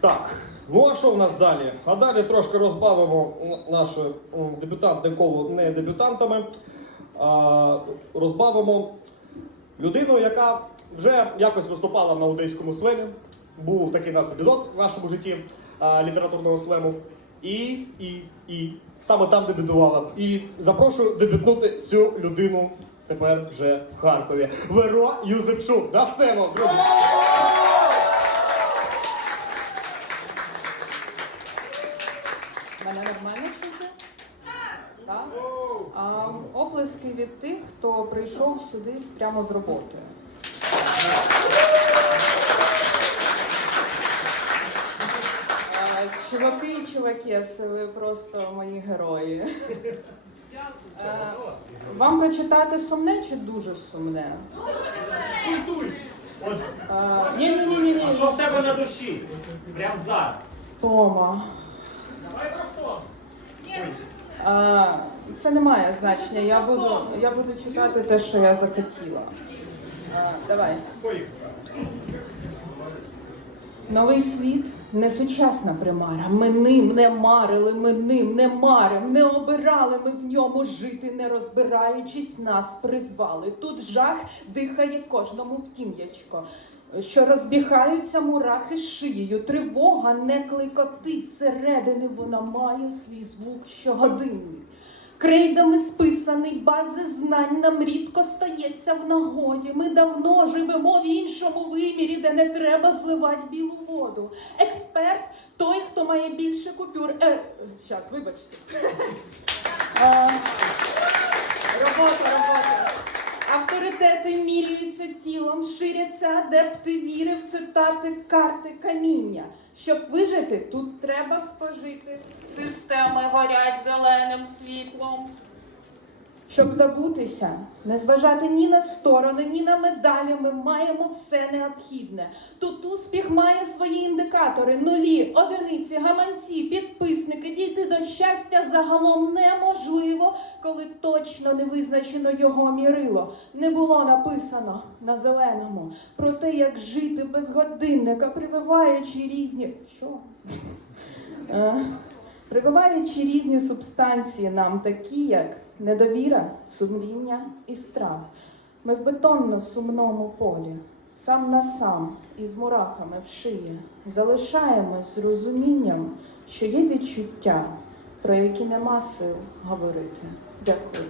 Так, ну а що в нас далі? А далі трошки розбавимо н- наше м, дебютантне коло не дебютантами, а розбавимо людину, яка вже якось виступала на одеському слемі. Був такий нас епізод в нашому житті а, літературного слему. І, і, і саме там дебютувала. І запрошую дебютнути цю людину тепер вже в Харкові. Веро Юзепчук на сцену, друзі! Мене нормально чути? Так? А, оплески від тих, хто прийшов сюди прямо з роботи. Чуваки і чувакеси, ви просто мої герої. Е, Вам прочитати сумне чи дуже сумне? Ні, ні, ні, ні, А що в тебе на душі? Прям зараз. Тома. А, це не має значення. Я буду, я буду читати те, що я захотіла. А, давай. Новий світ несучасна примара. Ми ним не марили, ми ним не марим, не обирали ми в ньому жити, не розбираючись, нас призвали. Тут жах дихає кожному в тім'ячко. Що розбігаються мурахи шиєю, тривога не кликотить зсередини, вона має свій звук щогодинний. Крейдами списаний бази знань нам рідко стається в нагоді. Ми давно живемо в іншому вимірі, де не треба зливати білу воду. Експерт той, хто має більше купюр. Е, щас, вибачте. Е, робота, робота. Авторитети міряються тілом, ширяться адепти віри в цитати, карти, каміння. Щоб вижити, тут треба спожити. Системи горять зеленим світлом. Щоб забутися, не зважати ні на сторони, ні на медалі, ми маємо все необхідне. Тут успіх має свої індикатори: нулі, одиниці, гаманці, підписники. Дійти до щастя загалом неможливо, точно не визначено його мірило. Не було написано на зеленому про те, як жити без годинника, прививаючи різні. Що? Е, Прививаючи різні субстанції нам, такі як недовіра, сумління і страх. Ми в бетонно-сумному полі, сам на сам із мурахами в шиї, залишаємось з розумінням, що є відчуття, про які нема сил говорити. Дякую.